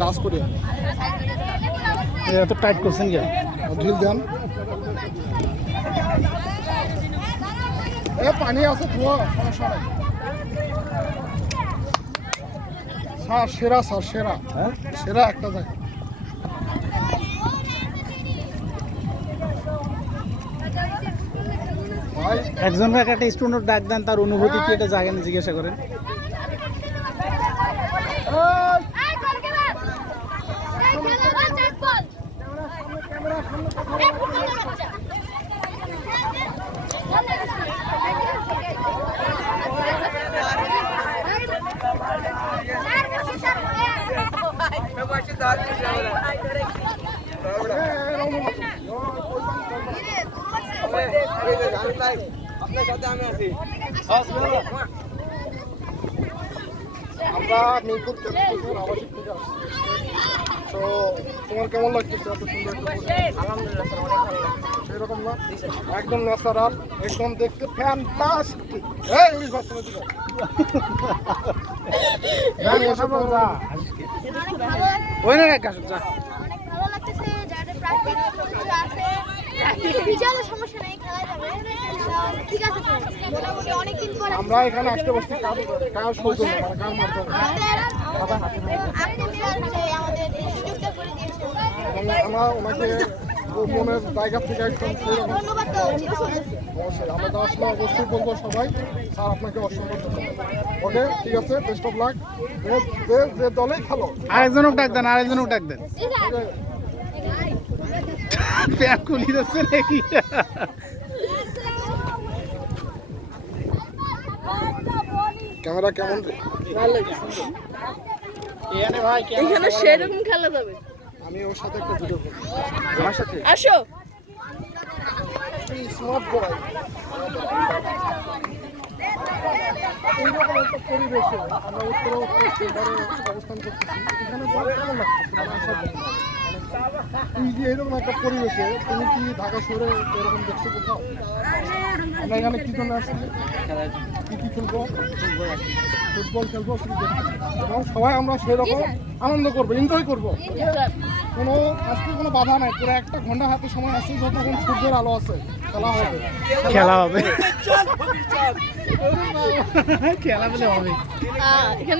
Touch করি এত tight করছেন কি ঢিল দেন। এ পানি আছে ধোয়া সমস্যা নাই। স্যার সেরা স্যার সেরা। হ্যাঁ? সেরা একটা জায়গা। একজন একটা স্টুডেন্ট ডাক দেন তার অনুভূতি কি এটা জাগেন জিজ্ঞাসা করেন এই গোলকিপার এই খেলা না চেক বল এই ফুটবলের বাচ্চা আমরা মিরপুর তেজপুর আবাসিক থেকে আসছি তো তোমার কেমন লাগতেছে এত সুন্দর একটা পরিবেশ? সেরকম না একদম ন্যাচারাল একদম দেখতে ফ্যান্টাস্টিক এই ইংলিশ ভাষা দিকে ওই না কাকা যা অনেক ভালো আছে আছে আমরা এখানে মানে স্যার আমাদের এই সুযোগটা করে দিয়েছেন আমরা ওনাকে মনের জায়গা থেকে একদম অবশ্যই আমরা যাওয়ার সময় অবশ্যই বলব সবাই স্যার আপনাকে অসংখ্য ধন্যবাদ। ওকে ঠিক আছে বেস্ট অফ লাক যে যে দলেই খেলো। আরেকজনও ডাক দেন আরেকজনও ডাক দেন। প্যাক খুলি যাচ্ছে নাকি? ক্যামেরা কেমন রে? এখানে ভাই এখানে সেরকম খেলা যাবে। আমি ওর সাথে একটা ভিডিও করব। আমার সাথে? আসো। স্মার্ট বয় এইরকম একটা পরিবেশে আমরা উত্তরে উত্তর সেন্টারে অবস্থান করতেছি। এখানে বড় কেমন লাগতেছে আসার জন্য? এই যে এরকম একটা পরিবেশে তুমি কি ঢাকা শহরে এরকম দেখছ কোথাও? আমরা এখানে কি জন্য আসছি কি কি খেলব? ফুটবল খেলব ক্রিকেট এবং সবাই আমরা সেরকম আনন্দ করব এনজয় করব। কোনো আজকে কোনো বাধা নাই পুরো একটা ঘণ্টা হাতে সময় আছে যতক্ষণ সূর্যের আলো আছে খেলা হবে। খেলা হবে। খেলা বলে হবে। এখানে